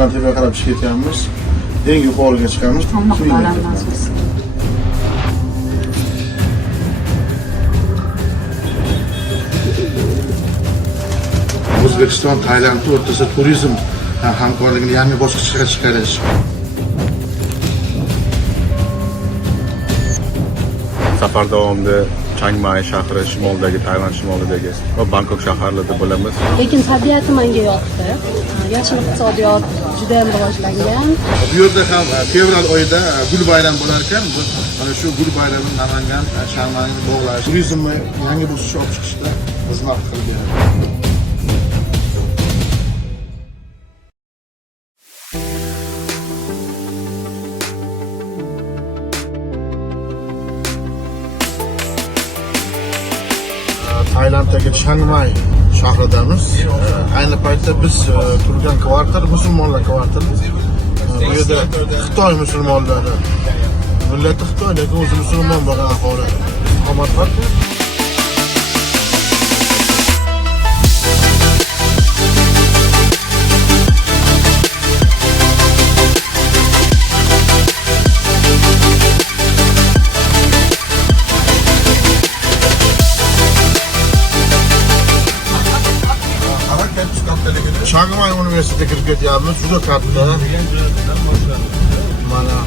yo'ldan tepaga qarab chiqib ketyapmiz. Eng yuqoriga chiqamiz. O'zbekiston Tailand o'rtasida turizm hamkorligini yangi bosqichga chiqarish. Safar davomida Chiang Mai shahri shimoldagi, Tailand shimolidagi va Bangkok shaharlarida bo'lamiz. Lekin tabiati menga yoqdi. Yashil iqtisodiyot juda ham rivojlangan. Bu yerda ham fevral oyida gul bayram bo'lar ekan. Mana shu gul bayramini Namangan shaharlarini bog'lash, turizmni yangi bosqichga olib chiqishda xizmat qilgan. Tailanddagi Chiang Mai shahridamiz. Ayni paytda biz turgan kvartal musulmonlar kvartali. Bu yerda Xitoy musulmonlari, millati Xitoy, lekin o'zi musulmon bo'lgan aholi iqomat qiladi. Chiang Mai Universitetiga kirib ketyapmiz. Juda katta. Mana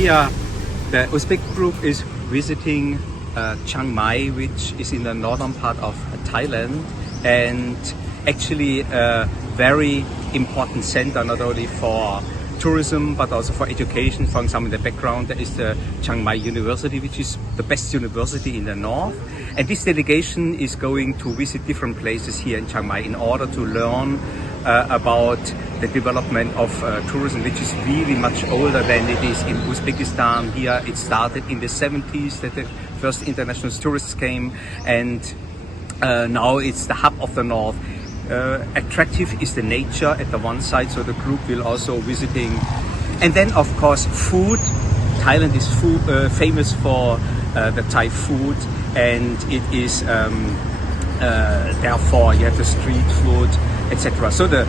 Here, the Uzbek group is visiting Chiang Mai, which is in the northern part of Thailand, and actually a very important center not only for tourism but also for education. For example, in the background there is the Chiang Mai University, which is the best university in the north, and this delegation is going to visit different places here in Chiang Mai in order to learn about the development of tourism, which is really much older than it is in Uzbekistan. Here it started in the 70s that the first international tourists came, and now it's the hub of the north. Attractive is the nature at the one side, so the group will also visiting, and then of course food. Thailand is famous for the Thai food, and it is therefore you have the street food, etc. So the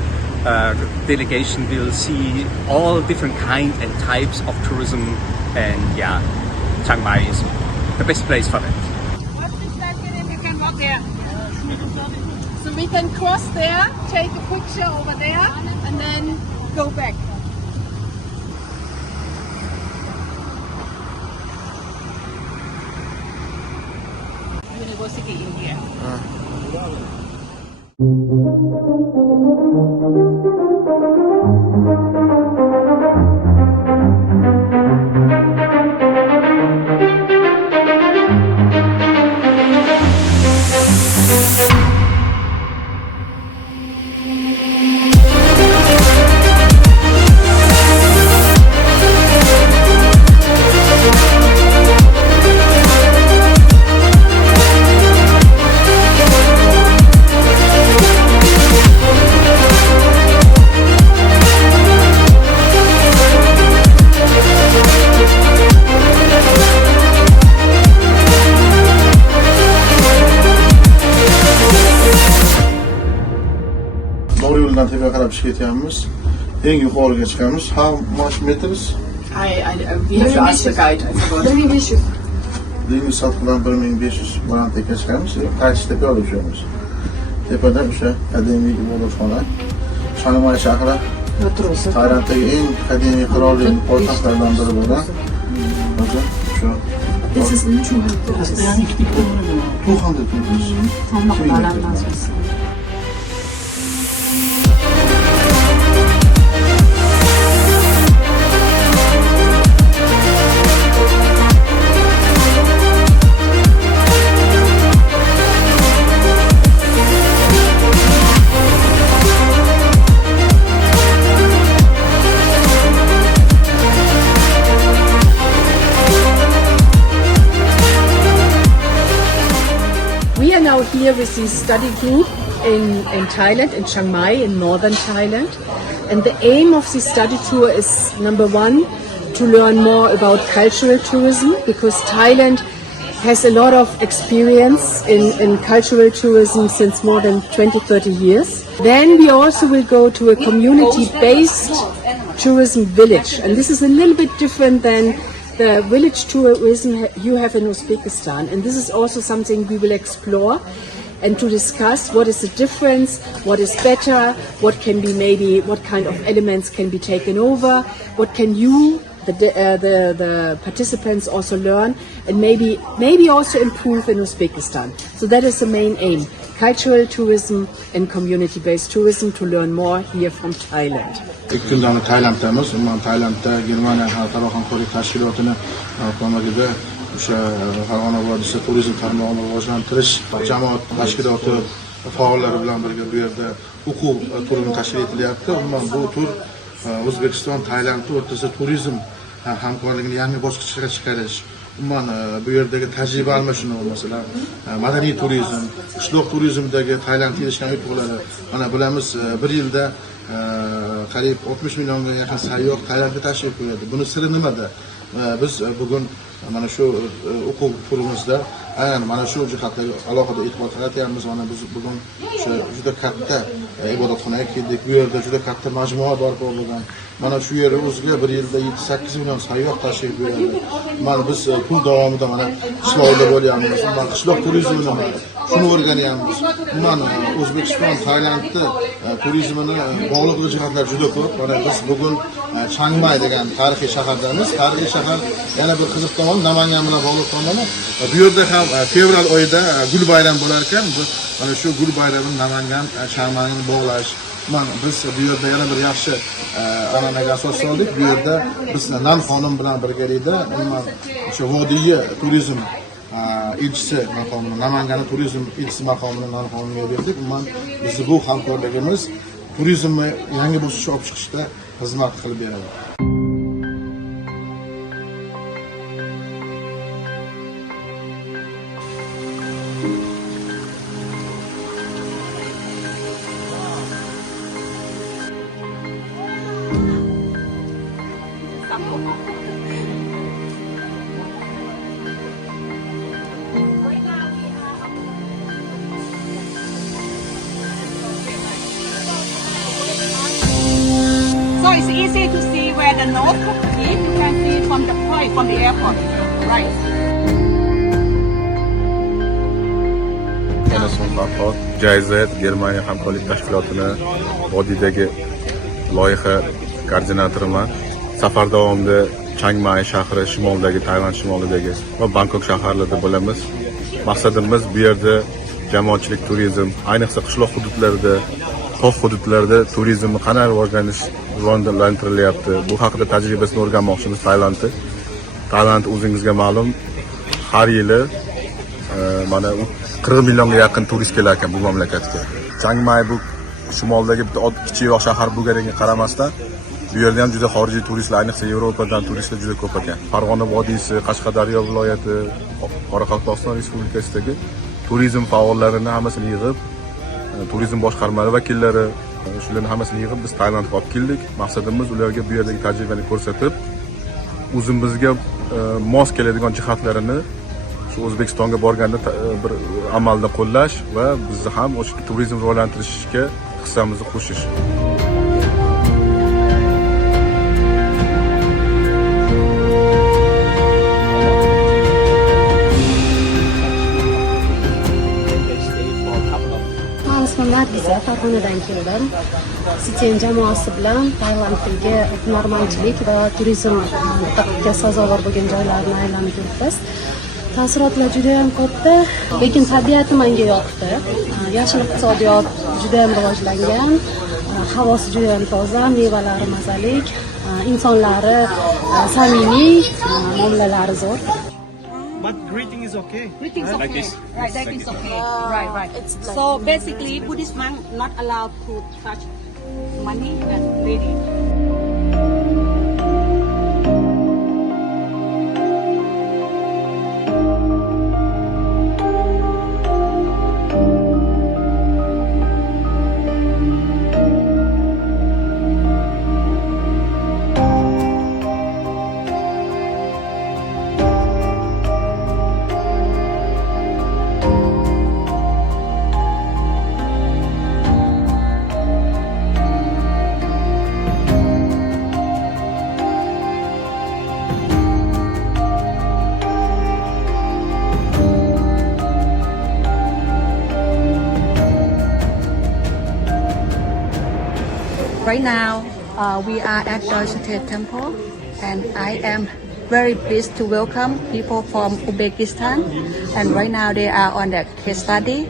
delegation will see all different kinds and types of tourism, and yeah, Chiang Mai is the best place for that. So we can cross there, take a picture over there, and then go back. University India. yo'ldan tepaga qarab chiqib ketyapmiz. Eng yuqoriga chiqamiz. How much meters? We have to ask the guide. I forgot. 1500. Dengiz sathidan 1500 balandlikka chiqamiz. Qaysi tepaga olishamiz? Tepada o'sha qadimiy ibodatxona. Chiang Mai shahri Tailanddagi eng qadimiy qirollik poytaxtlaridan biri bo'lgan. This is in 200 meters. 200 meters. here with the study group in Thailand, in Chiang Mai, in northern Thailand. And the aim of the study tour is, number one, to learn more about cultural tourism, because Thailand has a lot of experience in cultural tourism since more than 20-30 years. Then we also will go to a community-based tourism village, and this is a little bit different than the village tourism you have in Uzbekistan, and this is also something we will explore and to discuss what is the difference, what is better, what can be maybe, what kind of elements can be taken over, what can you, the participants, also learn, and maybe also improve in Uzbekistan. So that is the main aim: cultural tourism and community-based tourism, to learn more here from Thailand. İlk günden Tayland'dayız. Tayland'da Germaniya Xalqaro hamkorlik tashkilotini ko'magida o'sha Farg'ona vodiysi turizm tarmog'ini rivojlantirish jamoat tashkiloti faollari bilan birga bu yerda o'quv turini tashkil etilyapti. Umuman bu tur O'zbekiston Tailand o'rtasida turizm hamkorligini yangi bosqichga chiqarish, umuman bu yerdagi tajriba almashinuv, masalan madaniy turizm, qishloq turizmidagi Tailandga erishgan yutuqlari. Mana bilamiz, bir yilda qariyb 60 millionga yaqin sayyoh Tailandga tashrif qo'yadi. Buni siri nimada? Biz bugun mana shu o'quv turimizda aynan mana shu jihatlarga alohida e'tibor qaratyapmiz. Mana biz bugun o'sha juda katta ibodatxonaga keldik. Bu yerda juda katta majmua barpo bo'lgan. Mana shu yer o'ziga bir yilda 7-8 million sayyoh tashrif buyuradi. Mana biz kun davomida mana qishloqda bo'lyapmiz. Mana qishloq turizmini shuni o'rganyapmiz. Mana O'zbekiston Tailandda turizmini bog'liq jihatlar juda ko'p. Mana biz bugun Chiang Mai degan tarixiy shahardamiz. Tarixiy shahar yana bir qiziq tomoni Namangan bilan bog'liq tomoni. Bu yerda ham fevral oyida gul bayram bo'lar ekan. Mana shu gul bayramini Namangan, Chiang Mai'ni bog'lash. Mana biz bu yerda yana bir yaxshi an'anaga asos soldik. Bu yerda biz Nan xonim bilan birgalikda o'sha vodiyyi turizm elchisi maqomini, Namangan turizm elchisi maqomini Nan xonimga berdik. Bizni bu hamkorligimiz turizmni yangi bosqichga olib chiqishda xizmat qilib beradi. So it's easy to see where the North is. You can see it from the point, from the airport. Right. Enason Farhod, JZ Germaniya hamkorlik tashkilotini vodiydagi loyiha koordinatoriman. Safar davomida Chiang Mai shahri shimoldagi, Tayvan shimolidagi va Bangkok shaharlarida bo'lamiz. Maqsadimiz bu yerda jamoatchilik turizm, ayniqsa qishloq hududlarida, tog' hududlarda turizmni qanday rivojlantirilyapti, bu haqida tajribasini o'rganmoqchimiz Tailandda. Tailand o'zingizga ma'lum, har yili mana 40 millionga yaqin turist kelar ekan bu mamlakatga. Chiang Mai bu shimoldagi bitta kichikroq shahar bo'lganiga qaramasdan, bu yerda ham juda xorijiy turistlar, ayniqsa Yevropadan turistlar juda ko'p ekan. Farg'ona vodiysi, Qashqadaryo viloyati, Qoraqalpog'iston Respublikasidagi turizm faollarini hammasini yig'ib, turizm boshqarmalari vakillari, shularni hammasini yig'ib biz Tailandga olib keldik. Maqsadimiz ularga bu yerdagi tajribani ko'rsatib, o'zimizga mos keladigan jihatlarini shu O'zbekistonga borganda bir amalda qo'llash va bizni ham o'sha turizm rivojlantirishga hissamizni qo'shish. Nargiza, Farg'onadan keldim. Siten jamoasi bilan Tailanddagi hunarmandchilik va turizm diqqatga sazovor bo'lgan joylarni aylanib yuribmiz. Taassurotlar juda ham katta, lekin tabiati menga yoqdi. Yashil iqtisodiyot juda ham rivojlangan, havosi juda ham toza, mevalari mazalik, insonlari samimiy, muomalalari zo'r. But greeting is okay. Greeting is Like okay. this. Right, that is okay. Right. So basically, Buddhist monk not allowed to touch money and lady. right now, we are at Deutsche State Temple, and I am very pleased to welcome people from Uzbekistan. And right now, they are on the case study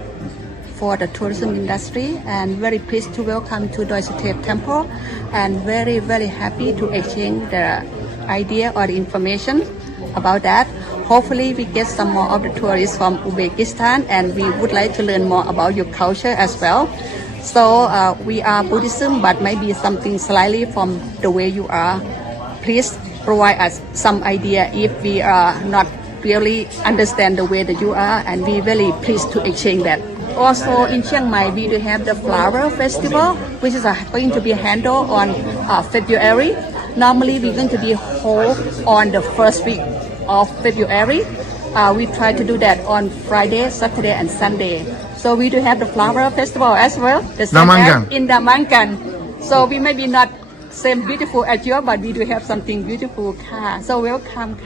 for the tourism industry, and very pleased to welcome to Deutsche State Temple, and very, very happy to exchange the idea or the information about that. Hopefully, we get some more of the tourists from Uzbekistan, and we would like to learn more about your culture as well. So we are Buddhism, but maybe something slightly from the way you are. Please provide us some idea if we are not really understand the way that you are, and we really pleased to exchange that. Also in Chiang Mai, we do have the flower festival, which is going to be handled on February. Normally, we're going to be held on the first week of February. We try to do that on Friday, Saturday, and Sunday. So we do have the flower festival as well. The same Namangan. as in Namangan. So we may be not same beautiful as you, but we do have something beautiful. So welcome.